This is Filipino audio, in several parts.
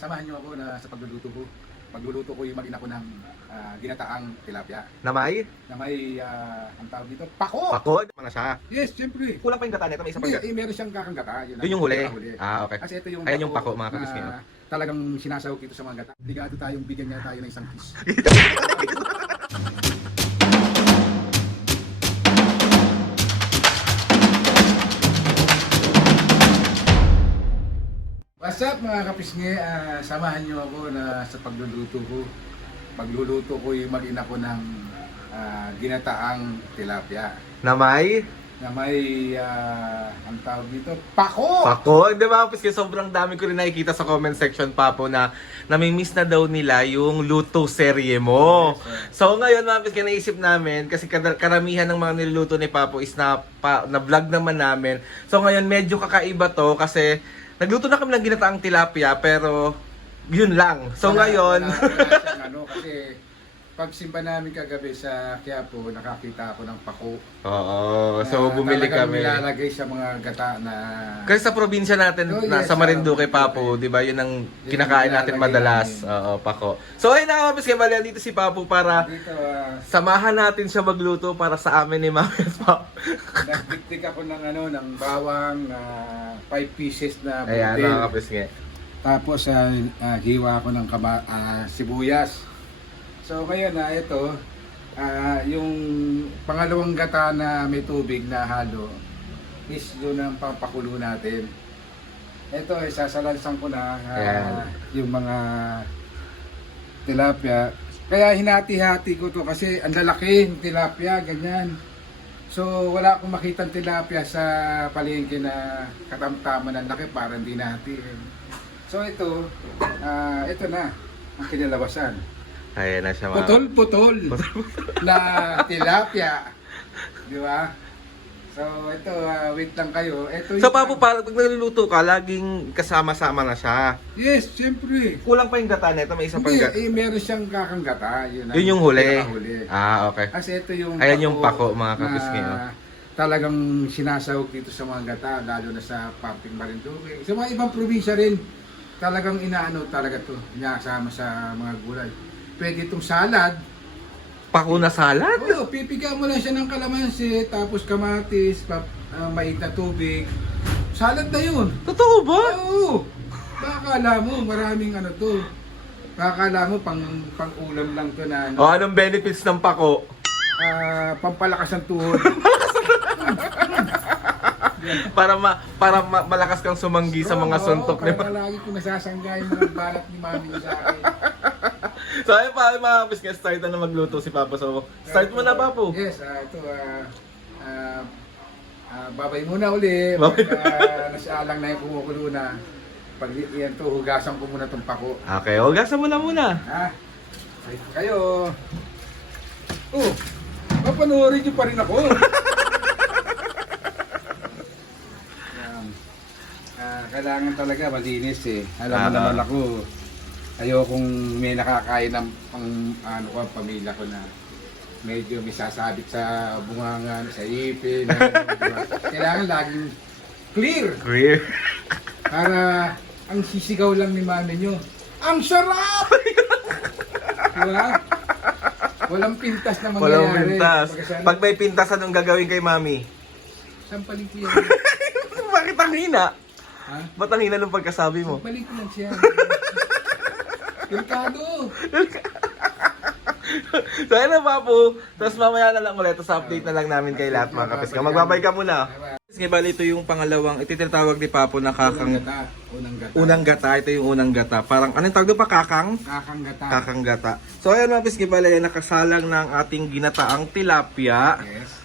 samahan niyo ako na sa pagluluto ko. Pagluluto ko yung mag-ina ko ng ginataang tilapia. Na may? Na may, ang tawag dito, pako! Pako? Ano siya? Yes, siyempre. Kulang pa yung gata nito. May isa pang Hindi, gata. meron siyang kakang-gata. Yun yung huli? Pinakahuli. Ah, okay. Kasi ito yung Ayan yung pako, mga na kabisnes. talagang sinasawag dito sa mga gata. Obligado tayong bigyan niya tayo ng isang kiss. What's up mga kapisngi? Samahan niyo ako na sa pagluluto ko. Pagluluto ko yung mag-ina ko ng ginataang tilapia. Na may? Na may, ang tawag dito, pako! Pako? Di ba? Kasi sobrang dami ko rin nakikita sa comment section, Papo, na namimiss na daw nila yung luto serye mo. Yes, So ngayon, mga Piske, naisip namin, kasi karamihan ng mga niluluto ni Papo is na-vlog naman namin. So ngayon, medyo kakaiba to kasi nagluto na kami ng ginataang tilapia, pero yun lang. So ngayon... wala siyang kasi pagsimba namin kagabi sa Quiapo, nakakita ako ng pako. Oo, so bumili Talagang kami. nilalagay sa mga gata na... Kasi sa probinsya natin, Oh, yes, sa Marinduque, sa Papo, di ba? Yun ang Yun kinakain ang natin nilalagay madalas. namin. Oo, pako. So ayun na, kapis, kaya bali dito si Papo para Dito, samahan natin siya magluto para sa amin ni Mami at Papo. nagdiktik ako ng ng bawang, 5 pieces na Ayan, butil. mga kapis nga. Tapos hiwa ako ng sibuyas. So ngayon ito, yung pangalawang gata na may tubig na halo is yun ang pampakulo natin. Ito, sasalansan ko na Ayan. yung mga tilapia. Kaya hinati-hati ko to kasi ang lalaki ng tilapia, ganyan. So wala akong makitang tilapia sa palengke na katamtaman ng laki para hindi natin. So ito na ang kinalabasan. Ayan na siya, mga. Putol-putol na tilapia. Di ba? So ito, wait lang kayo. Ito So Papo, pag nagluluto ka, laging kasama-sama na siya. Yes, siyempre. Kulang pa yung gata nito, may isa pang Hindi, gata. meron siyang kakanggata. Yun yung huli. pinakahuli. Ah, okay. Kasi ito yung Ayan yung pako, mga kapisngi, na oh. talagang sinasawag dito sa mga gata, lalo na sa Pamping Marinduque. Sa mga ibang probinsya rin, talagang inaano talaga to, inasama sa mga gulay. Pwede itong salad. Pako na salad? Oo, pipiga mo lang siya ng kalamansi, tapos kamatis, mait na tubig. Salad na yun. Totoo ba? Oo. Baka akala mo, maraming to. Baka akala mo, pang ulam lang to na O, anong benefits ng pako? pampalakas ng tuhod. para malakas kang sumanggi sa mga suntok ni Kaya lagi ko nasasangga yung mga balat ni mami sa akin. So ayun pa, mga kapis, start na magluto si Papa. So, start mo na, Papo. Yes, ito, babay muna uli. Babay. Nasaalang na yung kumukulo na. Pag yan to, hugasan ko muna itong pako. Okay, hugasan mo na muna. Ha? Wait kayo. Oh, papanoorin niyo pa rin ako. Yan. Kailangan talaga malinis eh. Alam mo naman ako, ayokong may nakakain ng pamilya ko na medyo may sasabit sa bunganga, sa ipin. Diba? Kailangan laging clear. Clear. Para ang sisigaw lang ni mami nyo, ang sarap! Diba? Walang pintas na mangyayari. Walang pintas. Pagkasali, Pag may pintas, anong gagawin kay Mami? sampalin ko yan. Bakit ang hina? Ha? Ba't ang hina ng pagkasabi mo? Sampalin ko lang siya. Delikado. So ayun na, Papo. Tapos mamaya na lang ulit. Tapos update na lang namin kay lahat, mga kapis. Magbabay ka muna. Sige, bali, ito yung pangalawang, ito tinatawag ni Papo na kakang... Unang gata. Unang gata, ito yung unang gata. Parang, anong tawag doon pa? Kakang? Kakang gata. Kakang gata. So ayun, mga piski, bali, nakasalang ng ating ginataang tilapia. Yes.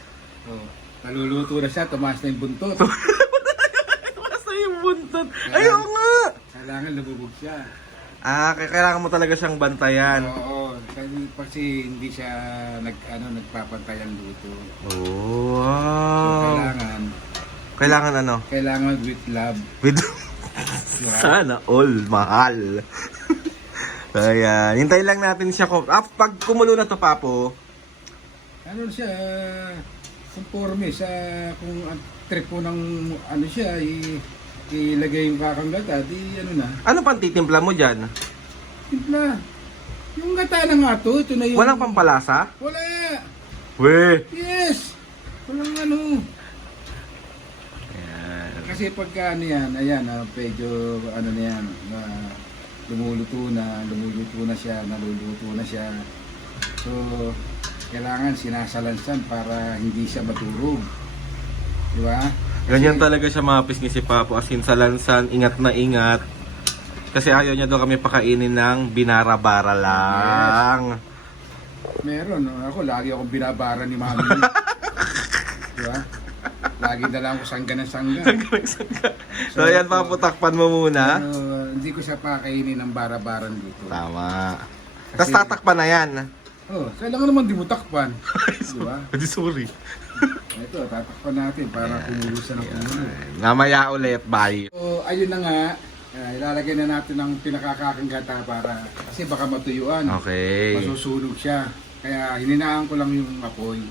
Oh, naluluto na siya, tumaas na yung buntot. Basta yung buntot. Ayaw nga! Kailangan lumubog siya. Kailangan mo talaga siyang bantayan. Oo, kasi hindi siya nagpapantay ang luto. Oh, So, wow. Kailangan ano? kailangan with love. With... Diba? Sana all mahal. Kaya, hintayin lang natin siya. Pag kumulo na to, Papo, Ano siya, conforme sa kung ang trip po ng siya, ilagay yung kakanggata, di ano na. Ano pang titimpla mo dyan? Timpla. Yung gata na nga to, ito na yung... Walang pampalasa? Wala! We! Yes! Walang ano. Ayan. Kasi pagka ano yan, ayan, medyo ano na yan, lumuluto na siya, naluluto na siya. So, kailangan sinasalansan para hindi siya maturog. Di ba? Ganyan talaga siya mga pisngi si Papo. As in, sa lansan, ingat na ingat. Kasi ayaw niya daw kami pakainin ng binarabara lang. Meron. Ako, lagi akong binabara ni mami. Di ba? Lagi na lang ako sangga ng sangga. So, ayan Papo, takpan mo muna. Hindi ko siya pakainin ng bara-baran dito. Tama. Kasi- Tapos tatakpan na yan. Oh, kailangan naman di mo takpan. Di ba? Sorry. Ito, tatakpan natin para kumulo ng kumulo. Mamaya ulit, bye. So, ayun na nga. Ilalagay na natin ang pinakakakanggata para kasi baka matuyuan. Okay. Masusunog siya. Kaya hininaan ko lang yung apoy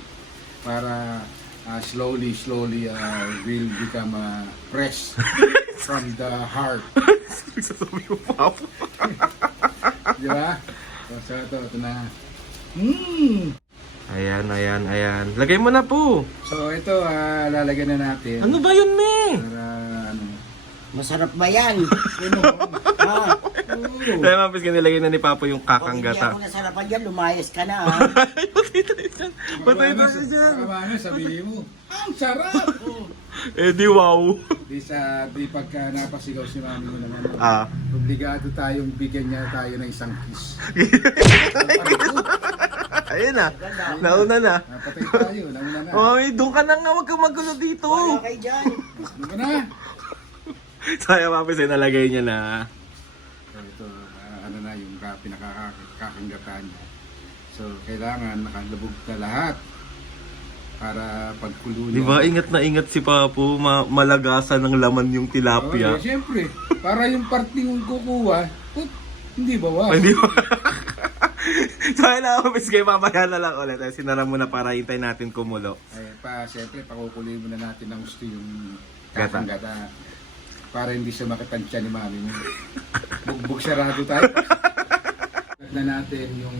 para slowly will become fresh from the heart. Nagsasabi mo, Papo. Di ba? So, ito na. Ayan. Lagay mo na po. So, ito, lalagyan na natin. Ano ba yun, me? Para, ano. Masarap ba yan? Ha? Oo. Kaya mga pisngi, nilagay na ni Papo yung Kung hindi kakanggata. ako nasarapan dyan, lumayas ka na ha? Patay na siya dyan. Ano, sabihin mo, ang sarap! Eh di wow. Di pagka napasigaw si mami mo naman, Ah. obligado tayong bigyan niya tayo ng isang kiss. Ayun na. Nauna na. Napatay tayo, nauna na. Ay, doon ka na nga. Huwag kang magulo dito. Wala kayo dyan. Ano ba na? Saya mga pisngi, nalagay niya na. So, ito, ano na yung pinakakakanggatan niya. So, kailangan nakalubog na lahat para pagkulo niya. Di ba, ingat na ingat si Papo. Malagasan ng laman yung tilapia. Oh, siyempre, para yung parting yung kukuha, hindi bawas. Hindi ba? So, ayun na, pisngi, mamaya na lang ulit. Ay, sinara mo na para hintay natin kumulo. Siyempre, pakukuloy muna natin ng gusto yung Gata. gata. Para hindi siya makatansya ni mami mo. Bugbog sarado tayo. na natin yung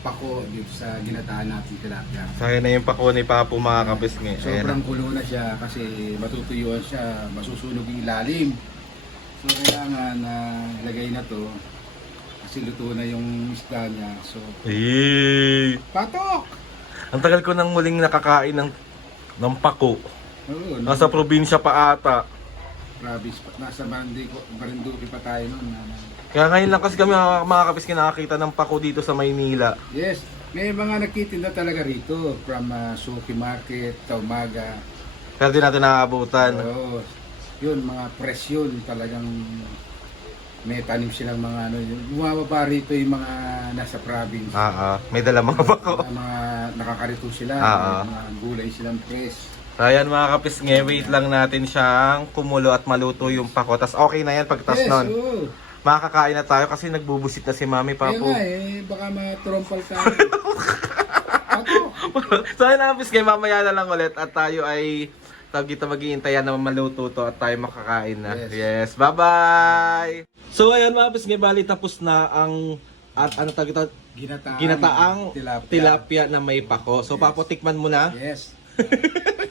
pako dito sa ginataan natin tilapia. So, ayun na yung pako ni Papo mga kapisngi. Ayan na. Sobrang kulo na siya kasi matutuyuan siya, masusunog yung ilalim. So kailangan na lagay na to kasi luto na yung isda niya. So, Eh, patok! ang tagal ko nang muling nakakain ng pako. Oo, Nasa probinsya pa ata. province pa. Nasa Marinduque pa tayo noon. Kaya ngayon lang kasi kami mga kapisngi nakakita ng pako dito sa Maynila. Yes, may mga nagtitinda talaga rito from Suki Market, Taumaga. Pero di natin nakakabutan. Oo, yun, mga press yun. Talagang may tanim silang mga ano. Bumababa rito yung mga nasa province. May dala mga pako. Mga nakakarito sila. Ah. Mga gulay silang press. So, ayan mga kapisngi, wait lang natin siyang kumulo at maluto yung pako. Tas okay na yan pagtas nun. oo. Makakain na tayo kasi nagbubusit na si Mami Kaya Papo. nga baka matrompal tayo. Pato. So ayun na kapisngi, mamaya na lang ulit at tayo ay dito mag-iintayan na maluto to at tayo makakain na. Yes, bye-bye! So ayun mga kapisngi, bali tapos na ang at ano tawag ito? Ginataang tilapia na may pako. So Papo, tikman mo na. Yes.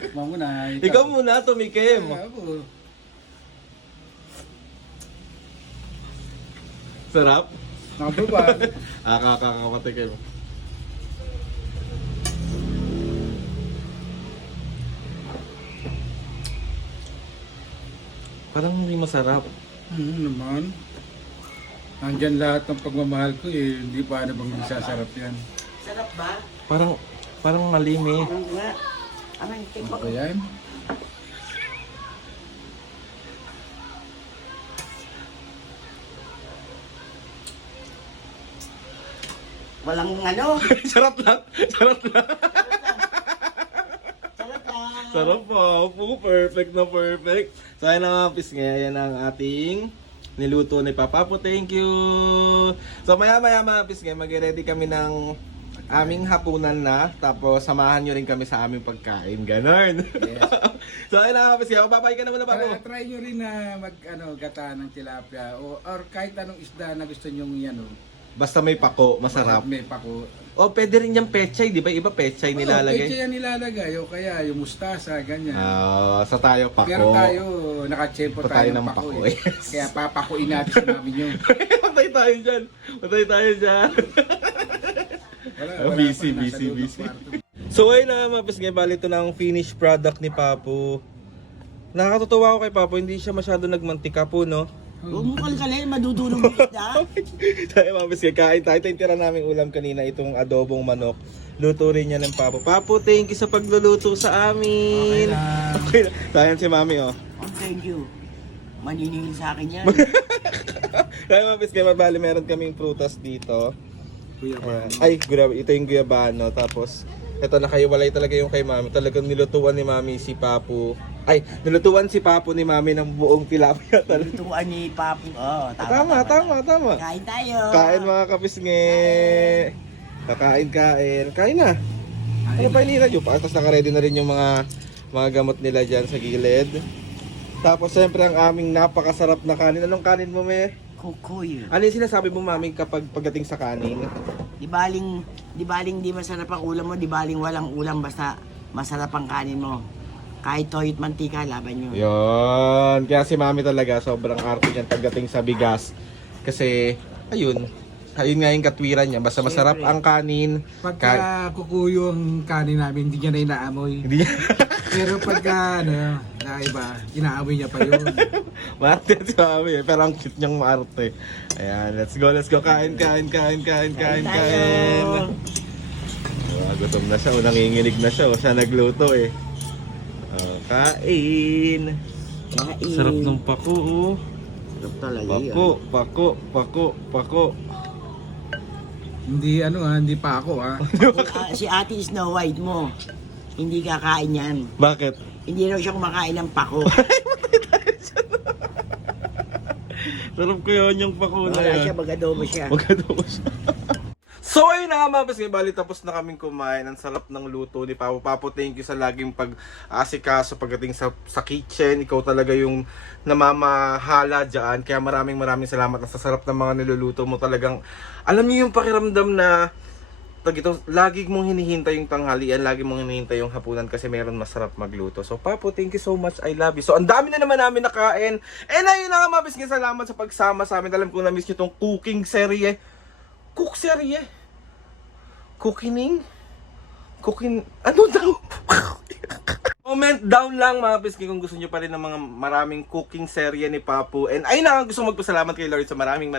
Tikman mo na. Ikaw muna, tumikim. Sarap? Number one. Kakakatikim. Parang hindi masarap. Naman. Nandyan lahat ng pagmamahal ko hindi pa na bang sasarap yan. Sarap ba? Parang malimi. Ano nga? Aray, Ano ba yan? Walang ano? Sarap lang. Sarap lang. Sarap lang. Sarap po. Perfect na perfect. So ayun na mga pisngi. Ayan ang ating niluto ni Papa po. Thank you. So maya mga pisngi, mag-ready kami ng aming hapunan na. Tapos samahan nyo rin kami sa aming pagkain. Ganon. Yes. So ayun na kapis, papay ka na muna Papo. Try nyo rin na gata ng tilapia or kahit anong isda na gusto nyo yan. Basta may pako, masarap. May pako. O pwede rin yung pechay, di ba? Iba pechay nilalagay. Pecha yan nilalagay. O kaya yung mustasa, ganyan. Sa tayo pako. Pero tayo, nakachempo Pa tayo tayo ng ng pako. pako, Eh. yes. Kaya papakuin natin sa namin yun. Patay tayo dyan. Patay tayo dyan. Wala Busy, pa, nasa busy, loob ng busy. kwarto. So ayun na mga paps, ngayon bali ito na ang finished product ni Papo. Nakakatutuwa ako kay Papo, hindi siya masyado nagmantika po, no? Huwag mo kalkalin, madudulog yung isda. Tayo mga paps, kain tayo. Ito yung tira naming ulam kanina, itong adobong manok. Luto rin niya ng Papo. Papo, thank you sa pagluluto sa amin. Okay lang. Tayo si Mami, oh. Oh, thank you. Maniningil sa akin yan. Tayo mga paps, ngayon bali meron kaming prutas dito. Kuya ba? Ay, ito yung guyabano. Tapos, ito nakaiwalay talaga yung kay Mami. Talagang nilutuan ni Mami si Papo. Ay, nilutuan si Papo ni Mami ng buong tilapia talaga. Lutuan ni Papo. Oh, Tama. Kain tayo. Kain mga kapisnge. Kakain. Kain na. Ano pa inira nyo pa? Tapos nakaready na rin yung mga gamot nila dyan sa gilid. Tapos siyempre ang aming napakasarap na kanin. Anong kanin mo, me? Kukoy. Ano yung sinasabi mo, Mami, kapag pagdating sa kanin? Di baling di masarap ang ulam mo, di baling walang ulam, basta masarap ang kanin mo. Kahit toyo't mantika, laban nyo. Yon, kaya si Mami talaga sobrang arte niyan pagdating sa bigas. Kasi ayun nga yung katwiran niya. Basta masarap Siyempre. ang kanin. Pagka kukuyo ang kanin namin, hindi niya na inaamoy. Hindi Pero pagka, na iba, inaamoy niya pa yun. Marte si Mami eh, pero ang cute niyang maarte. Ayan, let's go. Kain. Gutom na siya, nanginginig na siya. Siya nagluto eh. Kain. Sarap ng pako, oh. Sarap talaga yun. Pako. Hindi hindi pa ako Si Ate Snow White mo, hindi kakain yan. Bakit? Hindi raw siya kumakain ng pako. Sarap ko yun yung pako na Wala yan. siya, mag-adobo siya. Magkatawa siya. So ayun na nga mga paps, bali tapos na kaming kumain. Ang sarap ng luto ni Papo. Papo, thank you sa laging pag-asikaso pagdating sa kitchen. Ikaw talaga yung namamahala dyan. Kaya maraming salamat na sa sarap ng mga niluluto mo. Talagang, alam niyo yung pakiramdam na lagi mong hinihintay yung tanghalian, lagi mong hinihintay yung hapunan kasi meron masarap magluto. So Papo, thank you so much. I love you. So ang dami na naman namin nakain. And ayun na nga mga paps, salamat sa pagsama sa amin. Alam ko na-miss nyo tong cooking serye. Ano daw? Comment down lang mga piski kung gusto nyo pa rin ng mga maraming cooking serye ni Papo. And ayun na, gusto magpasalamat kay Lord sa maraming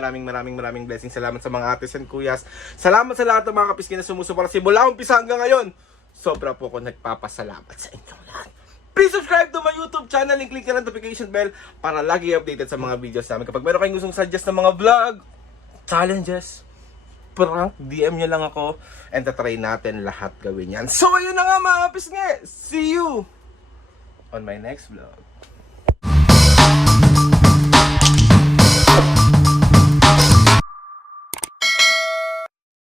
blessings. Salamat sa mga ates and kuyas. Salamat sa lahat ng mga kapiski na sumusuporta simula umpisa hanggang ngayon. Sobra po ako nagpapasalamat sa inyong lahat. Please subscribe to my YouTube channel and click the notification bell para lagi updated sa mga videos namin. Kapag meron kayong gustong suggest ng mga vlog, challenges, prank, DM nyo lang ako and tatry natin lahat gawin yan. So ayun na nga mga kapisnge, see you on my next vlog.